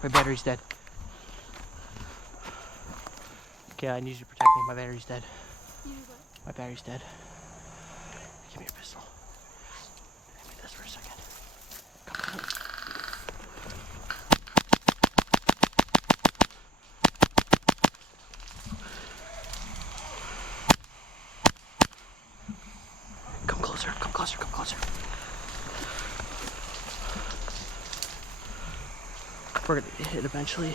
My battery's dead. Okay, I need you to protect me. My battery's dead. You need what? My battery's dead. Give me your pistol. Give me this for a second. Come on. Come closer, come closer, come closer. We're gonna get hit eventually.